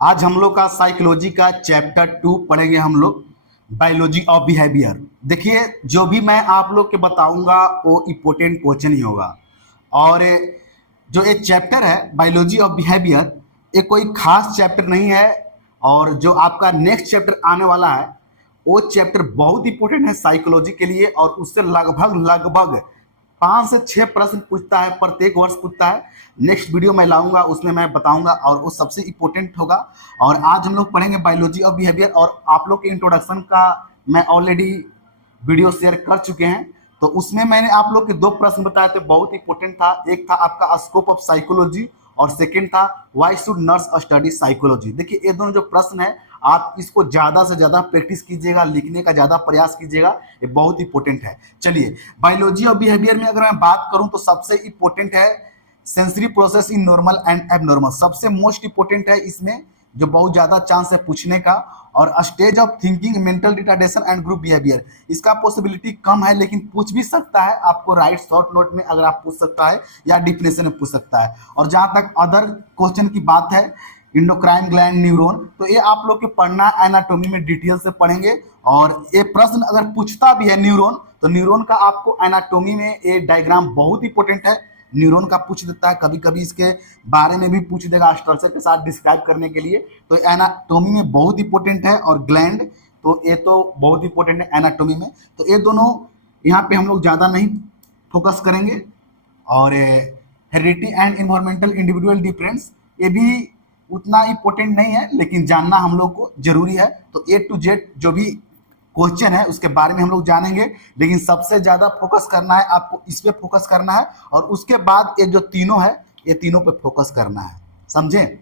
आज हम लोग का साइकोलॉजी का चैप्टर 2 पढ़ेंगे हम लोग, बायोलॉजी ऑफ बिहेवियर। देखिए, जो भी मैं आप लोग के बताऊंगा वो इम्पोर्टेंट क्वेश्चन ही होगा। और जो ये चैप्टर है बायोलॉजी ऑफ बिहेवियर, ये कोई खास चैप्टर नहीं है। और जो आपका नेक्स्ट चैप्टर आने वाला है वो चैप्टर बहुत इंपॉर्टेंट है साइकोलॉजी के लिए, और उससे लगभग लगभग 5 से 6 प्रश्न पूछता है, प्रत्येक वर्ष पूछता है। नेक्स्ट वीडियो मैं लाऊंगा, उसमें मैं बताऊंगा और वो सबसे इम्पोर्टेंट होगा। और आज हम लोग पढ़ेंगे बायोलॉजी ऑफ बिहेवियर, और आप लोग के इंट्रोडक्शन का मैं ऑलरेडी वीडियो शेयर कर चुके हैं। तो उसमें मैंने आप लोग के 2 प्रश्न बताए थे, बहुत इंपॉर्टेंट था। एक था आपका स्कोप ऑफ साइकोलॉजी, और सेकंड था why should nurse study psychology. देखिए, ये दोनों जो प्रश्न है आप इसको ज़्यादा से ज़्यादा प्रैक्टिस कीजिएगा, लिखने का ज़्यादा प्रयास कीजिएगा, ये बहुत इंपॉर्टेंट है। चलिए, बायोलॉजी ऑफ बिहेवियर में अगर मैं बात करूं तो सबसे इंपॉर्टेंट है sensory process in normal and abnormal. सबसे मोस्ट इंपॉर्टेंट है इसमें, जो बहुत ज़्यादा चांस है पूछने का। और stage of thinking, mental retardation and group behaviour, इसका पॉसिबिलिटी कम है लेकिन पूछ भी सकता है आपको, राइट शॉर्ट नोट में अगर आप पूछ सकता है या डिफिनेशन में पूछ सकता है। और जहाँ तक अदर क्वेश्चन की बात है, इंडोक्राइन ग्लैंड, न्यूरॉन, तो ये आप लोग के पढ़ना एनाटॉमी में डिटेल से पढ़ेंगे। और ये प्रश्न अगर पूछता भी है न्यूरॉन, तो न्यूरॉन का आपको एनाटॉमी में ये डायग्राम बहुत इंपॉर्टेंट है। न्यूरॉन का पूछ देता है, कभी कभी इसके बारे में भी पूछ देगा स्ट्रक्चर के साथ डिस्क्राइब करने के लिए। तो एनाटॉमी में बहुत इंपॉर्टेंट है। और ग्लैंड, तो ये तो बहुत इंपॉर्टेंट है एनाटॉमी में। तो ये दोनों यहाँ पे हम लोग ज़्यादा नहीं फोकस करेंगे। और heredity and environmental individual difference, ये भी उतना इंपॉर्टेंट नहीं है लेकिन जानना हम लोग को जरूरी है। तो ए टू जेड जो भी क्वेश्चन है उसके बारे में हम लोग जानेंगे, लेकिन सबसे ज्यादा फोकस करना है आपको, इस पे फोकस करना है। और उसके बाद ये जो तीनों है, ये तीनों पे फोकस करना है, समझे।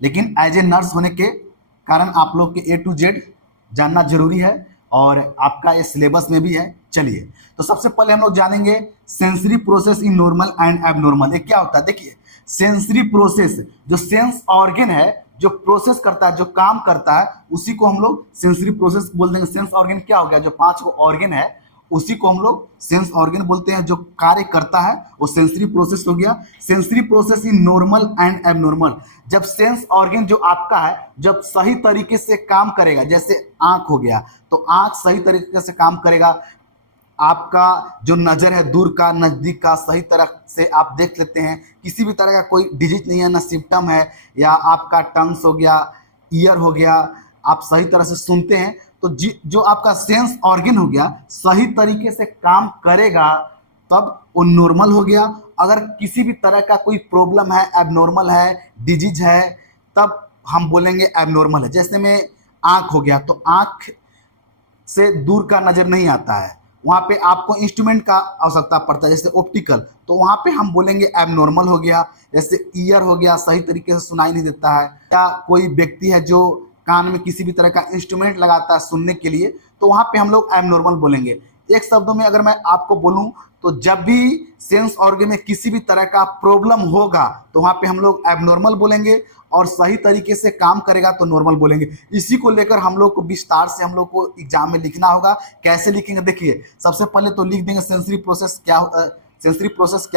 लेकिन एज ए नर्स होने के कारण आप लोग के ए टू जेड जानना जरूरी है, और आपका ये सिलेबस में भी है। चलिए, तो सबसे पहले हम लोग जानेंगे sensory process in normal and abnormal. ये क्या होता है? देखिए, सेंसरी प्रोसेस, जो सेंस ऑर्गन है, जो प्रोसेस करता है, जो काम करता है, उसी को हम लोग सेंसरी प्रोसेस बोल देंगे। सेंस ऑर्गन क्या हो गया? जो 5 ऑर्गन है उसी को हम लोग सेंस ऑर्गन बोलते हैं। जो कार्य करता है वो सेंसरी प्रोसेस हो गया। Sensory process in normal and abnormal, जब सेंस ऑर्गन जो आपका है जब सही तरीके से काम करेगा, जैसे आंख हो गया, तो आंख सही तरीके से काम करेगा। आपका जो नजर है, दूर का नजदीक का सही तरह से आप देख लेते हैं, किसी भी तरह का कोई डिजीज नहीं है, ना सिम्टम है। या आपका टंग्स हो गया, ईयर हो गया, आप सही तरह से सुनते हैं। तो जो आपका सेंस ऑर्गन हो गया सही तरीके से काम करेगा, तब वो नॉर्मल हो गया। अगर किसी भी तरह का कोई प्रॉब्लम है, एबनॉर्मल है, डिजीज है, तब हम बोलेंगे एबनॉर्मल है। जैसे में आंख हो गया, तो आंख से दूर का नजर नहीं आता है, वहाँ पे आपको इंस्ट्रूमेंट का आवश्यकता पड़ता है, जैसे ऑप्टिकल, तो वहाँ पे हम बोलेंगे एबनॉर्मल हो गया। जैसे ईयर हो गया, सही तरीके से सुनाई नहीं देता है। या कोई व्यक्ति है जो कान में किसी भी तरह का इंस्ट्रूमेंट लगाता है सुनने के लिए, तो वहाँ पे हम लोग एबनॉर्मल बोलेंगे। एक शब्दों में अगर मैं आपको बोलूँ, तो जब भी सेंस ऑर्गन में किसी भी तरह का प्रॉब्लम होगा तो वहाँ पे हम लोग एबनॉर्मल बोलेंगे, और सही तरीके से काम करेगा तो नॉर्मल बोलेंगे। इसी को लेकर हम लोग को विस्तार से हम लोग को एग्जाम में लिखना होगा। कैसे लिखेंगे? देखिए, सबसे पहले तो लिख देंगे सेंसरी प्रोसेस क्या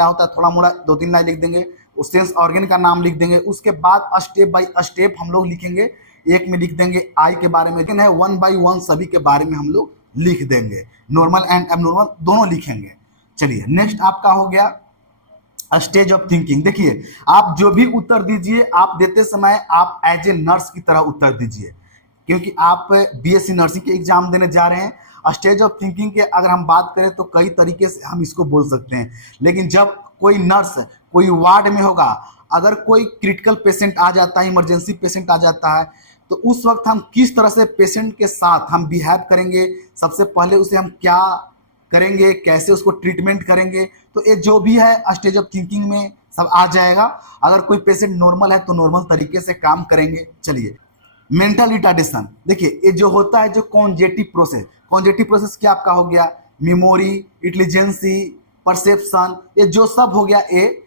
होता है, थोड़ा मोड़ा 2-3 लाइन लिख देंगे। उस सेंस ऑर्गन का नाम लिख देंगे। उसके बाद स्टेप बाय स्टेप हम लोग लिखेंगे। एक में लिख देंगे आई के बारे में, है 1 by 1 सभी के बारे में हम लोग लिख देंगे। नॉर्मल एंड एबनॉर्मल दोनों लिखेंगे। चलिए, नेक्स्ट आपका हो गया स्टेज ऑफ थिंकिंग। देखिए, आप जो भी उत्तर दीजिए, आप देते समय आप एज ए नर्स की तरह उत्तर दीजिए, क्योंकि आप बीएससी नर्सिंग के एग्जाम देने जा रहे हैं। स्टेज ऑफ थिंकिंग के अगर हम बात करें तो कई तरीके से हम इसको बोल सकते हैं, लेकिन जब कोई नर्स कोई वार्ड में होगा, अगर कोई क्रिटिकल पेशेंट आ जाता है, इमरजेंसी पेशेंट आ जाता है, तो उस वक्त हम किस तरह से पेशेंट के साथ हम बिहेव करेंगे, सबसे पहले उसे हम क्या करेंगे, कैसे उसको ट्रीटमेंट करेंगे, तो ये जो भी है स्टेज ऑफ थिंकिंग में सब आ जाएगा। अगर कोई पेशेंट नॉर्मल है तो नॉर्मल तरीके से काम करेंगे। चलिए, मेंटल रिटार्डेशन, देखिए ये जो होता है, जो कॉन्जेक्टिव प्रोसेस क्या आपका हो गया? मेमोरी, इंटेलिजेंसी, परसेप्शन, ये जो सब हो गया, ये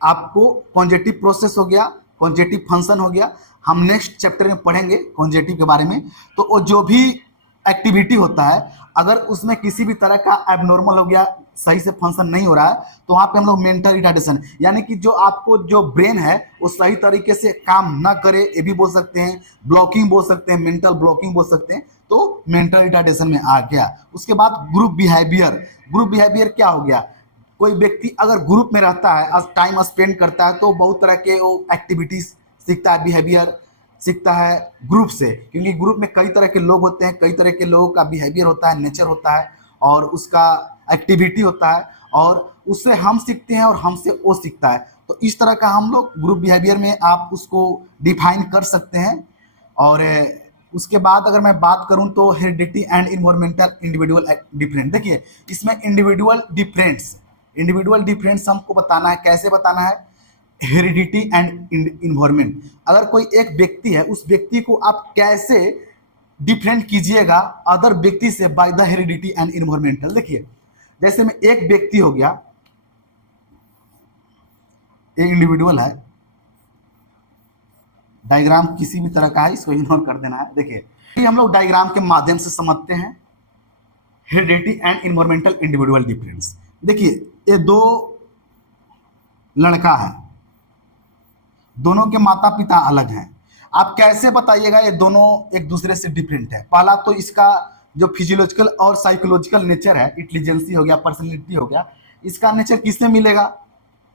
आपको कॉन्जेक्टिव प्रोसेस हो गया, कॉन्जेक्टिव फंक्शन हो गया। हम नेक्स्ट चैप्टर में पढ़ेंगे कॉन्जेक्टिव के बारे में। तो वो जो भी एक्टिविटी होता है, अगर उसमें किसी भी तरह का एबनॉर्मल हो गया, सही से फंक्शन नहीं हो रहा है तो वहाँ पे हम लोग मेंटल रिटार्डेशन, यानी कि जो आपको जो ब्रेन है वो सही तरीके से काम ना करे, ये भी बोल सकते हैं, ब्लॉकिंग बोल सकते हैं, मेंटल ब्लॉकिंग बोल सकते हैं, तो मेंटल रिटार्डेशन में आ गया। उसके बाद ग्रुप बिहेवियर। ग्रुप बिहेवियर क्या हो गया? कोई व्यक्ति अगर ग्रुप में रहता है, टाइम स्पेंड करता है, तो बहुत तरह के वो एक्टिविटीज सीखता है, बिहेवियर सीखता है ग्रुप से, क्योंकि ग्रुप में कई तरह के लोग होते हैं, कई तरह के लोगों का बिहेवियर होता है, नेचर होता है और उसका एक्टिविटी होता है, और उससे हम सीखते हैं और हमसे वो सीखता है। तो इस तरह का हम लोग ग्रुप बिहेवियर में आप उसको डिफाइन कर सकते हैं। और उसके बाद अगर मैं बात करूं तो heredity and environmental individual difference. देखिए इसमें इंडिविजुअल डिफरेंस हमको बताना है। कैसे बताना है? Heredity and environment. अगर कोई एक व्यक्ति है, उस व्यक्ति को आप कैसे डिफरेंट कीजिएगा अदर व्यक्ति से? By the heredity and environmental. देखिए जैसे में एक व्यक्ति हो गया, एक इंडिविजुअल है, डायग्राम किसी भी तरह का है, इसको इग्नोर कर देना है। देखिए हम लोग डायग्राम के माध्यम से समझते हैं heredity and environmental individual difference. देखिए ये दो लड़का है, दोनों के माता पिता अलग हैं। आप कैसे बताइएगा ये दोनों एक दूसरे से डिफरेंट है? पहला तो इसका जो फिजियोलॉजिकल और साइकोलॉजिकल नेचर है, इंटेलिजेंसी हो गया, पर्सनैलिटी हो गया, इसका नेचर किससे मिलेगा?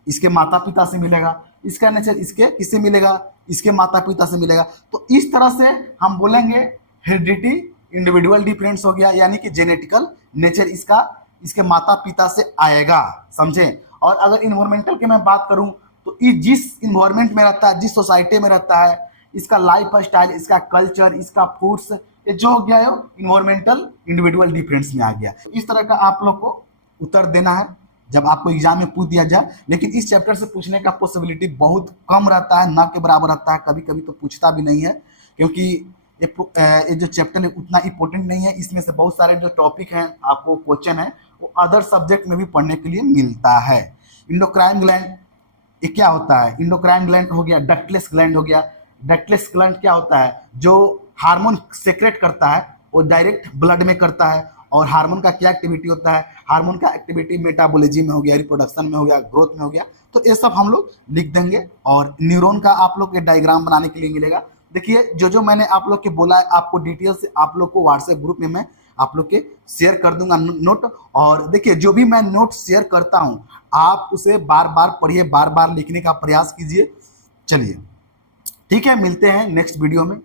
इसके माता पिता से मिलेगा। इसका नेचर इसके किससे मिलेगा? इसके माता पिता से मिलेगा। तो इस तरह से हम बोलेंगे हेरिडिटी इंडिविजुअल डिफरेंस हो गया, यानी कि जेनेटिकल नेचर इसका इसके माता पिता से आएगा, समझे। और अगर इन्वायरमेंटल की मैं बात करूं तो ये जिस इन्वायरमेंट में रहता है, जिस सोसाइटी में रहता है, इसका लाइफ स्टाइल, इसका कल्चर, इसका फूड्स, ये जो हो गया है इन्वायरमेंटल इंडिविजुअल डिफरेंस में आ गया। तो इस तरह का आप लोग को उत्तर देना है जब आपको एग्जाम में पूछ दिया जाए। लेकिन इस चैप्टर से पूछने का पॉसिबिलिटी बहुत कम रहता है, ना के बराबर रहता है, कभी कभी तो पूछता भी नहीं है, क्योंकि ये जो चैप्टर है उतना इंपॉर्टेंट नहीं है। इसमें से बहुत सारे जो टॉपिक हैं, आपको क्वेश्चन है, वो अदर सब्जेक्ट में भी पढ़ने के लिए मिलता है। इंडोक्राइन ग्लैंड ये क्या होता है? इंडोक्राइन ग्लैंड हो गया, डक्टलेस ग्लैंड हो गया। डक्टलेस ग्लैंड क्या होता है? जो हार्मोन सेक्रेट करता है वो डायरेक्ट ब्लड में करता है। और हार्मोन का क्या एक्टिविटी होता है? हार्मोन का एक्टिविटी मेटाबॉलिज्म में हो गया, रिप्रोडक्शन में हो गया, ग्रोथ में हो गया। तो ये सब हम लोग लिख देंगे। और न्यूरॉन का आप लोग के डायग्राम बनाने के लिए मिलेगा। देखिए जो मैंने आप लोग के बोला है, आपको डिटेल से आप लोग को व्हाट्सएप ग्रुप में मैं आप लोग के शेयर कर दूंगा नोट। और देखिए जो भी मैं नोट शेयर करता हूँ आप उसे बार बार पढ़िए, बार बार लिखने का प्रयास कीजिए। चलिए ठीक है, मिलते हैं नेक्स्ट वीडियो में।